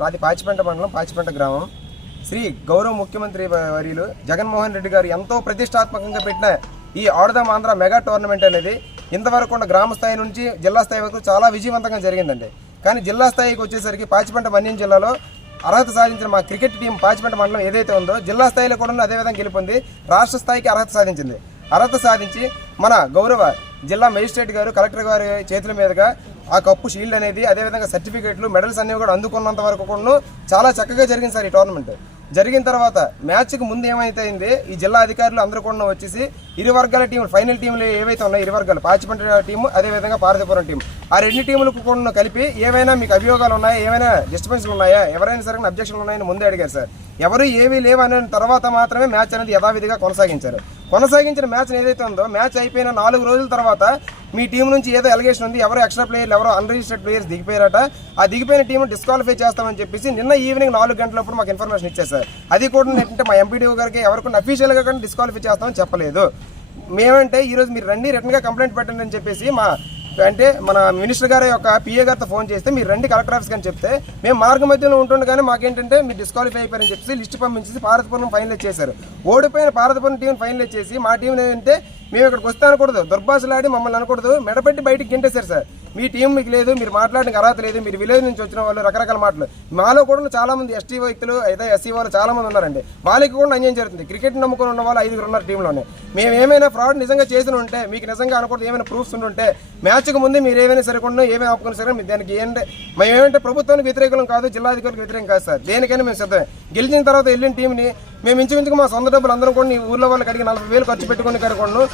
మాది పాచిపెంట మండలం పాచిపెంట గ్రామం. శ్రీ గౌరవ ముఖ్యమంత్రి వర్యులు జగన్మోహన్ రెడ్డి గారు ఎంతో ప్రతిష్టాత్మకంగా పెట్టిన ఈ ఆడదాం ఆంధ్ర మెగా టోర్నమెంట్ అనేది ఇంతవరకు ఉన్న గ్రామ స్థాయి నుంచి జిల్లా స్థాయి వరకు చాలా విజయవంతంగా జరిగిందండి. కానీ జిల్లా స్థాయికి వచ్చేసరికి పాచిపెంట మన్యం జిల్లాలో అర్హత సాధించిన మా క్రికెట్ టీం పాచిపెంట మండలం ఏదైతే ఉందో జిల్లా స్థాయిలో కూడా అదేవిధంగా గెలుపొంది రాష్ట్ర స్థాయికి అర్హత సాధించింది. అర్హత సాధించి మన గౌరవ జిల్లా మెజిస్ట్రేట్ గారు కలెక్టర్ గారి చేతుల మీదుగా ఆ కప్పు షీల్డ్ అనేది అదేవిధంగా సర్టిఫికేట్లు మెడల్స్ అనేవి కూడా అందుకున్నంత వరకు కూడా చాలా చక్కగా జరిగింది సార్ ఈ టోర్నమెంట్. జరిగిన తర్వాత మ్యాచ్కి ముందు ఏమైతే అయింది ఈ జిల్లా అధికారులు అందరూ కూడా వచ్చేసి ఇరు వర్గాల టీంలు ఫైనల్ టీంలు ఏవైతే ఉన్నాయో ఇరు వర్గాలు పాచిపంట టీము అదేవిధంగా పార్వతీపురం టీం ఆ రెండు టీములకు కూడా కలిపి ఏవైనా మీకు అభియోగాలు ఉన్నాయా? ఏమైనా డిస్టర్బెన్స్లు ఉన్నాయా? ఎవరైనా సరే అబ్జెక్షన్లు ఉన్నాయని ముందే అడిగారు సార్. ఎవరు ఏవి లేవని తర్వాత మాత్రమే మ్యాచ్ అనేది యథావిధిగా కొనసాగించారు. కొనసాగించిన మ్యాచ్ ఏదైతే ఉందో మ్యాచ్ అయిపోయిన నాలుగు రోజుల తర్వాత మీ టీం నుంచి ఏదో ఎలిగేషన్ ఉంది ఎవరో ఎక్స్ట్రా ప్లేయర్లు ఎవరో అన్రిజిస్టర్డ్ ప్లేయర్స్ దిగిపోయారట. ఆ దిగిపోయిన టీం డిస్క్వాలిఫై చేస్తామని చెప్పేసి నిన్న ఈవినింగ్ నాలుగు గంటలప్పుడు మాకు ఇన్ఫర్మేషన్ ఇచ్చేసారు అది కూడా ఏంటంటే మా ఎంపీడీఓ గారికి ఎవరికి అఫీషియల్గా కానీ డిస్క్వాలిఫై చేస్తామని చెప్పలేదు. మేమంటే ఈరోజు మీరు రండి రిటర్న్గా కంప్లైంట్ పెట్టండి అని చెప్పేసి మా అంటే మన మినిస్టర్ గారి యొక్క పిఏ గారితో ఫోన్ చేస్తే మీరు రండి కలెక్టర్ ఆఫీస్ కానీ చెప్తే మేము మార్గ మధ్యలో ఉంటుండగానే మాకేంటంటే మీరు డిస్క్వాలిఫై అయిపోయారని చెప్పేసి లిస్ట్ పంపించేసి పార్వతీపురం ఫైనల్ చేశారు. ఓడిపోయిన పార్వతీపురం టీం ఫైనల్ చేసి మా టీం ఏంటంటే మేము ఇక్కడికి వస్తే అనకూడదు. దుర్భాషలాడి మమ్మల్ని అనకూడదు. మెడపెట్టి బయటికి గింటేశారు సార్. మీ టీం మీకు లేదు మీరు మాట్లాడడానికి అర్హత లేదు మీరు విలేజ్ నుంచి వచ్చిన వాళ్ళు రకరకాల మాటలు. మాలో కూడా చాలా మంది ఎస్టీ వ్యక్తులు అయితే ఎస్సీ వాళ్ళు చాలా మంది ఉన్నారండి. వాళ్ళకి కూడా అన్యాయం జరుగుతుంది. క్రికెట్ నమ్ముకుని ఉన్న వాళ్ళు ఐదుగురు ఉన్నారు టీంలోనే. మేము ఏమైనా ఫ్రాడ్ నిజంగా చేసిన ఉంటే మీకు నిజంగా అనకూడదు ఏమైనా ప్రూఫ్స్ ఉంటే మ్యాచ్కి ముందు మీరు ఏమైనా సరికుండా ఏమైనా ఆపుకుని సరే మీరు దానికి ఏంటంటే మేము ఏమంటే ప్రభుత్వానికి వ్యతిరేకులం కాదు జిల్లాధికారులకు వ్యతిరేకం కాదు సార్. దేనికైనా మేము సిద్ధమే. గెలిచిన తర్వాత వెళ్ళిన టీంని మేము ఇంచుమించుకు మా సొంత డబ్బులు అందరం కూడా ఊర్లో వాళ్ళకి అడిగి నలభై వేలు ఖర్చు పెట్టుకుని కనుకోండు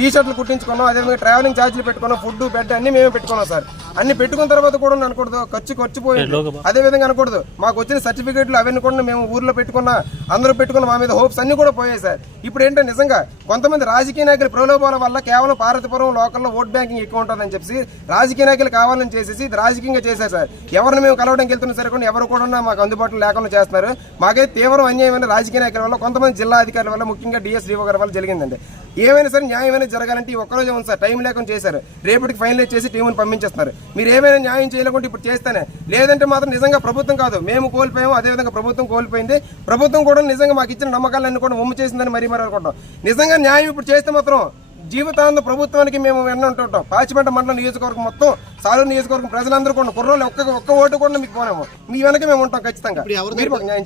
టీ షర్ట్లు కుట్టించుకున్నాం అదేవిధంగా ట్రావెలింగ్ ఛార్జీలు పెట్టుకున్నాం ఫుడ్ బెడ్ అన్ని మేమే పెట్టుకున్నాం సార్. అన్ని పెట్టుకున్న తర్వాత కూడా అనకూడదు ఖర్చు ఖర్చు పోయింది అదే విధంగా అనకూడదు మాకు వచ్చిన సర్టిఫికేట్లు అవన్నీ కూడా మేము ఊర్లో పెట్టుకున్న అందరూ పెట్టుకున్న మా మీద హోప్స్ అన్ని కూడా పోయాయి సార్. ఇప్పుడు ఏంటంటే నిజంగా కొంతమంది రాజకీయ నాయకుల ప్రలోభాల వల్ల కేవలం పార్వతీపురం లోకల్లో ఓట్ బ్యాంకింగ్ ఎక్కువ ఉంటుందని చెప్పి రాజకీయ నాయకులు కావాలని చేసేసి ఇది రాజకీయంగా చేశారు సార్. ఎవరిని మేము కలవడానికి వెళ్తున్నా సరే కూడా ఎవరు కూడా మాకు అందుబాటులో లేకుండా చేస్తున్నారు. మాకైతే తీవ్రం అన్యాయమైన రాజకీయ నాయకుల వల్ల కొంతమంది జిల్లా అధికారుల వల్ల ముఖ్యంగా డిఎస్ డిఓ గారి వల్ల జరిగిందండి. ఏమైనా సరే న్యాయమైన జరగాలంటే ఈ ఒక్కరోజే ఉంది సార్. టైం లేకుండా చేశారు. రేపటికి ఫైనలైజ్ చేసి టీముని పంపించేస్తున్నారు. మీరు ఏమైనా న్యాయం చేయలేకుంటే ఇప్పుడు చేస్తేనే. లేదంటే మాత్రం నిజంగా ప్రభుత్వం కాదు. మేము కోల్పోయాము అదేవిధంగా ప్రభుత్వం కోల్పోయింది. ప్రభుత్వం కూడా నిజంగా మాకు ఇచ్చిన నమ్మకాలన్నీ కూడా ఉమ్ము చేసిందని మరీ మరి అనుకుంటాం. నిజంగా న్యాయం ఇప్పుడు చేస్తే మాత్రం జీవితాంత ప్రభుత్వానికి మేము విన్నంటుంటాం పాచిపెంట మండలం నియోజకవర్గం మొత్తం సాలూరు నియోజకవర్గం ప్రజలందరూ కూడా కుర్రోళ్ళు ఒక్క ఒక్క ఓటు కూడా మీకు పోనేమో మీ వెనక మేము ఉంటాం ఖచ్చితంగా.